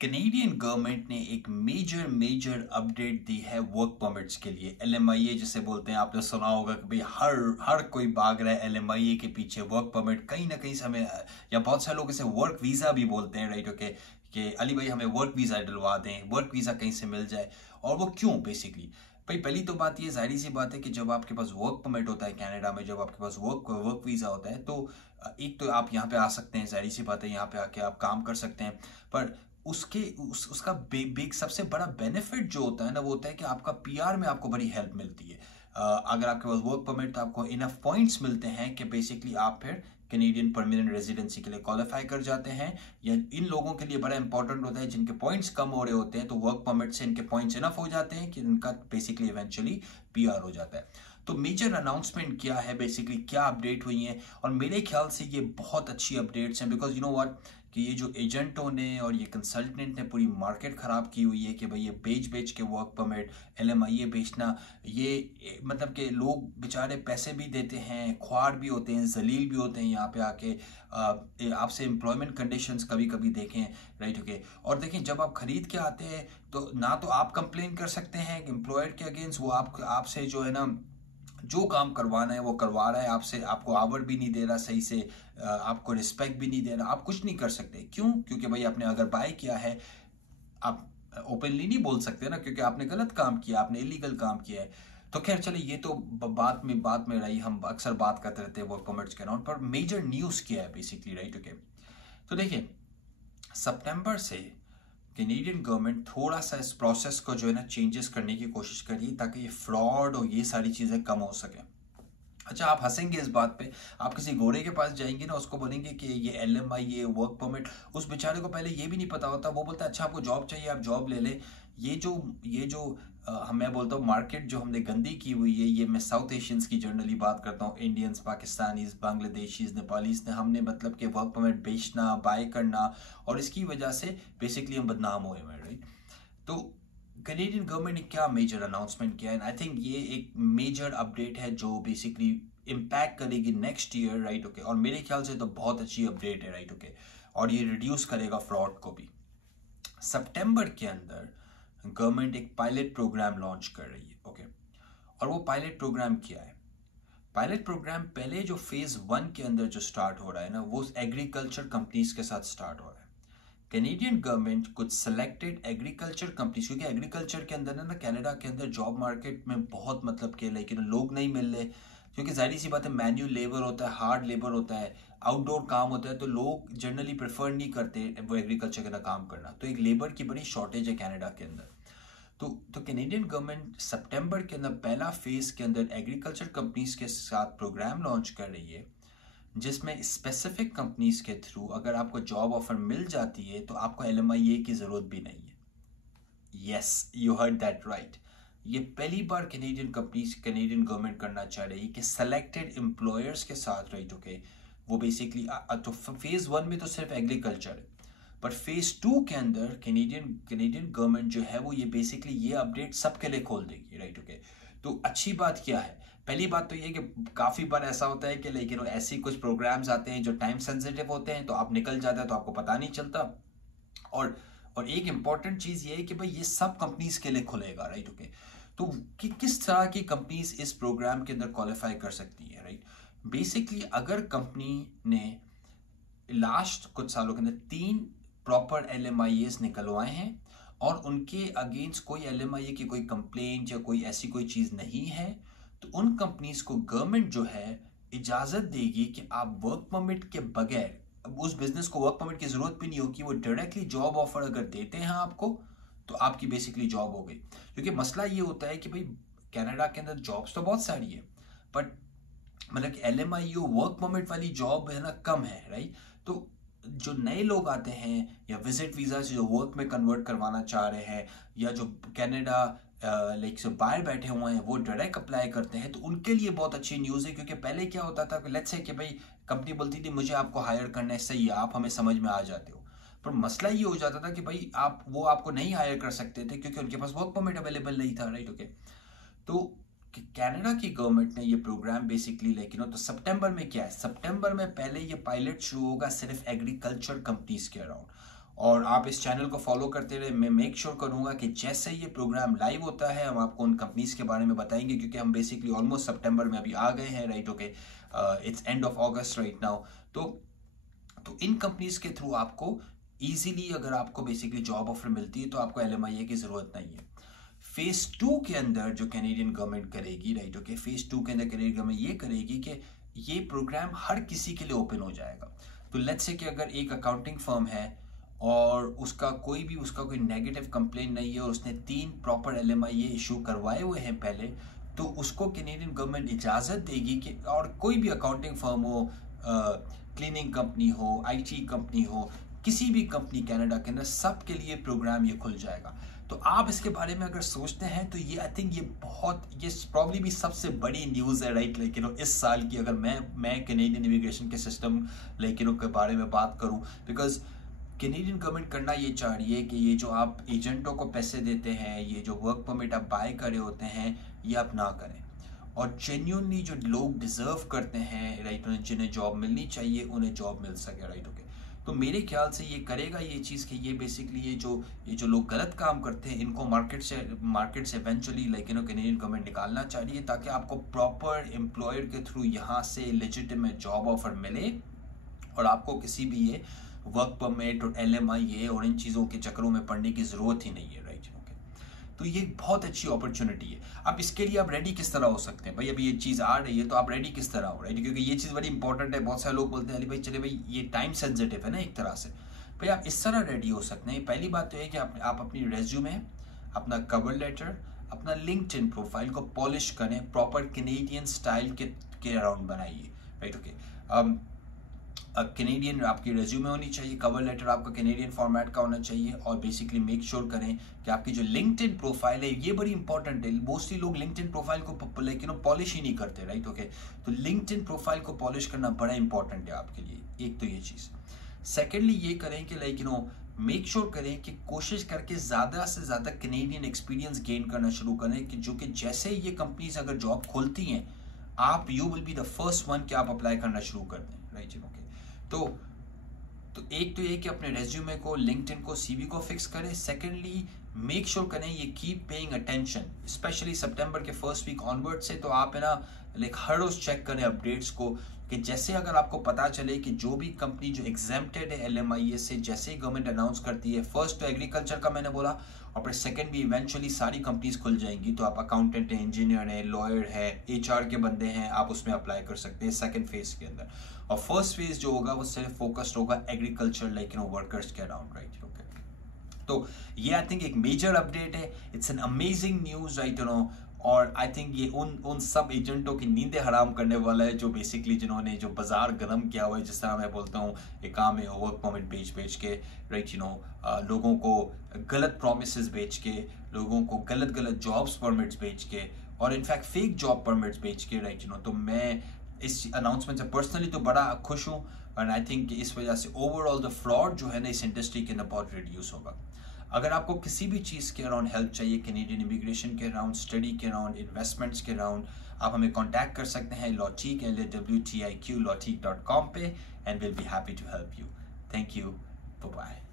Canadian government ने एक major update दी है वर्क परमिट्स के लिए। LMIA जिसे बोलते हैं, आपने सुना होगा कि भाई हर कोई भाग रहा है LMIA के पीछे। वर्क परमिट कहीं ना कहीं से हमें, या बहुत सारे लोग इसे वर्क वीज़ा भी बोलते हैं, राइट? ओके, कि अली भाई हमें वर्क वीज़ा दिलवा दें, वर्क वीज़ा कहीं से मिल जाए। और वो क्यों? बेसिकली भाई पहली तो बात ये जाहिर सी बात है कि जब आपके पास वर्क परमिट होता है कनाडा में, जब आपके पास वर्क वीज़ा होता है, तो एक तो आप यहाँ पे आ सकते हैं, जाहिर सी बात है यहाँ पे आके आप काम कर सकते हैं। पर उसका बिग सबसे बड़ा बेनिफिट जो होता है ना, वो होता है कि आपका PR में आपको बड़ी हेल्प मिलती है। अगर आपके पास वर्क परमिट, तो आपको इनफ पॉइंट्स मिलते हैं कि बेसिकली आप फिर कैनेडियन परमानेंट रेजिडेंसी के लिए क्वालिफाई कर जाते हैं। या इन लोगों के लिए बड़ा इंपॉर्टेंट होता है जिनके पॉइंट्स कम हो रहे होते हैं, तो वर्क परमिट से इनके पॉइंट्स इनफ हो जाते हैं कि इनका बेसिकली इवेंचुअली PR हो जाता है। तो मेजर अनाउंसमेंट क्या है, बेसिकली क्या अपडेट हुई है, और मेरे ख्याल से ये बहुत अच्छी अपडेट्स हैं। बिकॉज यू नो व्हाट, कि ये जो एजेंटों ने और ये कंसल्टेंट ने पूरी मार्केट ख़राब की हुई है कि भाई ये बेच के वर्क परमिट, LMIA बेचना, ये मतलब कि लोग बेचारे पैसे भी देते हैं, ख्वार भी होते हैं, जलील भी होते हैं यहाँ पे आके। आपसे एम्प्लॉयमेंट कंडीशंस कभी कभी देखें, राइट? ओके, और देखें जब आप खरीद के आते हैं तो ना तो आप कंप्लेन कर सकते हैं एम्प्लॉयर के अगेंस्ट, वो आपसे जो है ना, जो काम करवाना है वो करवा रहा है आपसे, आपको आवर भी नहीं दे रहा सही से, आपको रिस्पेक्ट भी नहीं दे रहा, आप कुछ नहीं कर सकते। क्यों? क्योंकि भाई आपने अगर बाय किया है, आप ओपनली नहीं बोल सकते ना, क्योंकि आपने गलत काम किया, आपने इलीगल काम किया है। तो खैर चलिए, ये तो बात में रही, हम अक्सर बात करते रहते हैं वर्क परमिट्स के अराउंड। पर मेजर न्यूज़ क्या है बेसिकली, राइट? ओके, तो देखिए, सितंबर से कैनेडियन गवर्नमेंट थोड़ा सा इस प्रोसेस को जो है ना चेंजेस करने की कोशिश कर रही है, ताकि ये फ्रॉड और ये सारी चीज़ें कम हो सके। अच्छा, आप हंसेंगे इस बात पे, आप किसी गोरे के पास जाएंगे ना, उसको बोलेंगे कि ये LMIA वर्क परमिट, उस बेचारे को पहले ये भी नहीं पता होता। वो बोलता है अच्छा आपको जॉब चाहिए, आप जॉब ले ले। ये जो मैं बोलता हूँ मार्केट जो हमने गंदी की हुई है, ये मैं साउथ एशियंस की जनरली बात करता हूँ, इंडियंस, पाकिस्तानीज, बांग्लादेशीज, नेपालीज ने, हमने मतलब कि वर्क परमिट बेचना, बाय करना, और इसकी वजह से बेसिकली हम बदनाम हुए हैं, राइट? तो कैनेडियन गवर्नमेंट ने क्या मेजर अनाउंसमेंट किया है, आई थिंक ये एक मेजर अपडेट है जो बेसिकली इम्पैक्ट करेगी नेक्स्ट ईयर, राइट? ओके, और मेरे ख्याल से तो बहुत अच्छी अपडेट है, राइट? ओके, और ये रिड्यूस करेगा फ्रॉड को भी। सितंबर के अंदर गवर्नमेंट एक पायलट प्रोग्राम लॉन्च कर रही है, ओके? और वो पायलट प्रोग्राम क्या है? पायलट प्रोग्राम पहले जो फेज 1 के अंदर जो स्टार्ट हो रहा है ना, वो एग्रीकल्चर कंपनीज के साथ स्टार्ट हो रहा है। कैनेडियन गवर्नमेंट कुछ सिलेक्टेड एग्रीकल्चर कंपनीज, क्योंकि एग्रीकल्चर के अंदर ना कनाडा के अंदर जॉब मार्केट में बहुत मतलब कि लेकिन लोग नहीं मिल रहे, क्योंकि जाहिर सी बात है मैन्युअल लेबर होता है, हार्ड लेबर होता है, आउटडोर काम होता है, तो लोग जनरली प्रेफर नहीं करते वो एग्रीकल्चर के अंदर काम करना। तो एक लेबर की बड़ी शॉर्टेज है कनाडा के अंदर। तो कैनेडियन गवर्नमेंट सितंबर के अंदर पहला फेज के अंदर एग्रीकल्चर कंपनीज के साथ प्रोग्राम लॉन्च कर रही है, जिसमें स्पेसिफिक कंपनीज के थ्रू अगर आपको जॉब ऑफर मिल जाती है तो आपको LMIA की ज़रूरत भी नहीं है। Yes, you heard that right. ये पहली बार कैनेडियन गवर्नमेंट करना चाह रही है कि सेलेक्टेड एम्प्लॉयर्स के साथ, राइट? ओके, वो बेसिकली तो फेज 1 में तो सिर्फ एग्रीकल्चर है, पर फेज 2 के अंदर कैनेडियन गवर्नमेंट जो है वो ये बेसिकली ये अपडेट सबके लिए खोल देगी, राइट? ओके, तो अच्छी बात क्या है? पहली बात तो ये कि काफ़ी बार ऐसा होता है कि लेकिन ऐसे कुछ प्रोग्राम्स आते हैं जो टाइम सेंसिटिव होते हैं, तो आप निकल जाते हैं तो आपको पता नहीं चलता। और और एक इम्पॉर्टेंट चीज़ ये है कि भाई ये सब कंपनीज के लिए खुलेगा, राइट? ओके, तो किस तरह की कंपनीज इस प्रोग्राम के अंदर क्वालिफाई कर सकती है, राइट? बेसिकली अगर कंपनी ने लास्ट कुछ सालों के अंदर 3 प्रॉपर LMIAs निकलवाए हैं और उनके अगेंस्ट कोई LMIA की कोई कंप्लेंट या कोई ऐसी कोई चीज़ नहीं है, तो उन कंपनीज को गवर्नमेंट जो है इजाज़त देगी कि आप वर्क परमिट के बगैर, अब उस बिजनेस को वर्क परमिट की ज़रूरत भी नहीं होगी, वो डायरेक्टली जॉब ऑफर अगर देते हैं आपको, तो आपकी बेसिकली जॉब हो गई। क्योंकि मसला ये होता है कि भाई कनाडा के अंदर जॉब्स तो बहुत सारी है, बट मतलब कि LMIA वर्क परमिट वाली जॉब है ना कम है, राइट? तो जो नए लोग आते हैं या विजिट वीज़ा से जो वर्क में कन्वर्ट करवाना चाह रहे हैं, या जो कनाडा लाइक से बाहर बैठे हुए हैं वो डायरेक्ट अप्लाई करते हैं, तो उनके लिए बहुत अच्छी न्यूज़ है। क्योंकि पहले क्या होता था कि लेट्स से कि भाई कंपनी बोलती थी मुझे आपको हायर करना है, सही है, आप हमें समझ में आ जाते हो, पर मसला ये हो जाता था कि भाई आपको नहीं हायर कर सकते थे क्योंकि उनके पास वर्क परमिट अवेलेबल नहीं था, राइट? ओके, तो कनाडा की गवर्नमेंट ने ये प्रोग्राम बेसिकली लेकिन तो सितंबर में क्या है, सितंबर में पहले ये पायलट शुरू होगा सिर्फ एग्रीकल्चर कंपनीज के अराउंड, और आप इस चैनल को फॉलो करते रहे। मैं मेक श्योर करूंगा कि जैसे ये प्रोग्राम लाइव होता है हम आपको उन कंपनीज के बारे में बताएंगे, क्योंकि हम बेसिकली ऑलमोस्ट सितंबर में अभी आ गए हैं, right. Okay, it's end of August right now. तो इन कंपनीज के थ्रू आपको इजीली अगर आपको बेसिकली जॉब ऑफर मिलती है तो आपको LMIA की जरूरत नहीं है। फेज 2 के अंदर जो कैनेडियन गवर्नमेंट करेगी, राइट ओके, फेज 2 के अंदर कैनेडियन गवर्नमेंट ये करेगी कि ये प्रोग्राम हर किसी के लिए ओपन हो जाएगा। तो लेट्स से कि अगर एक अकाउंटिंग फर्म है और उसका कोई नेगेटिव कंप्लेन नहीं है और उसने 3 प्रॉपर LMIA इशू करवाए हुए हैं पहले, तो उसको कैनेडियन गवर्नमेंट इजाज़त देगी कि, और कोई भी अकाउंटिंग फर्म हो, क्लीनिंग कंपनी हो, IT कंपनी हो, किसी भी कंपनी कनाडा के अंदर, सब के लिए प्रोग्राम ये खुल जाएगा। तो आप इसके बारे में अगर सोचते हैं तो ये आई थिंक ये प्रॉब्ली भी सबसे बड़ी न्यूज़ है, राइट। लेकिन इस साल की अगर मैं कैनेडियन इमिग्रेशन के सिस्टम लेकिन के बारे में बात करूं, बिकॉज कैनेडियन गवर्नमेंट करना ये चाह रही है कि ये जो आप एजेंटों को पैसे देते हैं, ये जो वर्क परमिट आप बाय करे होते हैं, ये आप ना करें। और जेन्युइनली जो लोग डिजर्व करते हैं, राइट, जिन्हें जॉब मिलनी चाहिए उन्हें जॉब मिल सके, राइट ओके। तो मेरे ख्याल से ये करेगा ये चीज़ कि ये बेसिकली ये जो लोग गलत काम करते हैं इनको मार्केट से इवेंचुअली कैनेडियन गवर्नमेंट निकालना चाह रही है, ताकि आपको प्रॉपर एम्प्लॉयर के थ्रू यहाँ से लेजिटिमेट जॉब ऑफर मिले और आपको किसी भी ये वर्क परमिट और LMIA और इन चीज़ों के चक्करों में पड़ने की ज़रूरत ही नहीं है, राइट ओके। तो ये बहुत अच्छी अपॉर्चुनिटी है। अब इसके लिए आप रेडी किस तरह हो सकते हैं भाई, अभी ये चीज़ आ रही है तो आप रेडी किस तरह हो, राइट, क्योंकि ये चीज़ बड़ी इंपॉर्टेंट है। बहुत सारे लोग बोलते हैं अली भाई चले भाई ये टाइम सेंसिटिव है ना एक तरह से। भाई आप इस तरह रेडी हो सकते हैं। पहली बात तो है कि आप अपनी रेज्यूमे, अपना कवर लेटर, अपना लिंक्डइन प्रोफाइल को पॉलिश करें, प्रॉपर कैनेडियन स्टाइल के अराउंड बनाइए, राइट ओके। कैनेडियन आपकी रेज्यूमे होनी चाहिए, कवर लेटर आपका कैनेडियन फॉर्मेट का होना चाहिए, और बेसिकली मेक श्योर करें कि आपकी जो लिंक्डइन प्रोफाइल है ये बड़ी इंपॉर्टेंट है। मोस्टली लोग लिंक्डइन प्रोफाइल को पॉलिश ही नहीं करते, राइट ओके। तो लिंक्डइन प्रोफाइल को पॉलिश करना बड़ा इंपॉर्टेंट है आपके लिए, एक तो ये चीज़। सेकेंडली ये करें कि मेक श्योर करें कि कोशिश करके ज़्यादा से ज़्यादा कैनेडियन एक्सपीरियंस गेन करना शुरू करें, कि जो कि जैसे ये कंपनीज अगर जॉब खोलती हैं आप you will be the first one कि आप अप्लाई करना शुरू कर दें, राइट ओके। तो एक तो ये कि अपने रेज्यूमे को, लिंक्डइन को, CV को फिक्स करें। सेकेंडली मेक श्योर करें ये कीप पेइंग अटेंशन, स्पेशली सितंबर के फर्स्ट वीक ऑनवर्ड से। तो आप है ना हर रोज चेक करें अपडेट्स को, कि जैसे अगर आपको पता चले कि जो भी कंपनी जो एग्जेम्प्टेड है LMIA से, जैसे ही गवर्नमेंट अनाउंस करती है, फर्स्ट तो एग्रीकल्चर का मैंने बोला, और फिर सेकंड भी इवेंचुअली सारी कंपनीज खुल जाएंगी, तो आप अकाउंटेंट है, इंजीनियर है, लॉयर है, HR के बंदे हैं, आप उसमें अप्लाई कर सकते हैं सेकंड फेज के अंदर। और फर्स्ट फेज जो होगा वो सिर्फ फोकस्ड होगा एग्रीकल्चर वर्कर्स के अराउंड, राइट ओके। तो ये आई थिंक एक मेजर अपडेट है, it's an amazing news, right और आई थिंक ये उन सब एजेंटों की नींदें हराम करने वाला है जो बेसिकली जिन्होंने जो बाजार गर्म किया हुआ है, जिस तरह मैं बोलता हूँ एक काम है वर्क परमिट बेच के, राइट लोगों को गलत प्रोमिसेस बेच के, लोगों को गलत जॉब्स परमिट्स बेच के, और इनफैक्ट फेक जॉब परमिट्स बेच के, राइट तो मैं इस अनाउंसमेंट से पर्सनली तो बड़ा खुश हूँ, एंड आई थिंक इस वजह से ओवरऑल द फ्रॉड जो है ना इस इंडस्ट्री के अंदर बहुत रिड्यूस होगा। अगर आपको किसी भी चीज़ के अराउंड हेल्प चाहिए, कैनेडियन इमिग्रेशन के अराउंड, स्टडी के अराउंड, इन्वेस्टमेंट्स के अराउंड, आप हमें कांटेक्ट कर सकते हैं Lawteq LAWTIQ lawteq.com पे, and will be happy to help you. Thank you, bye bye.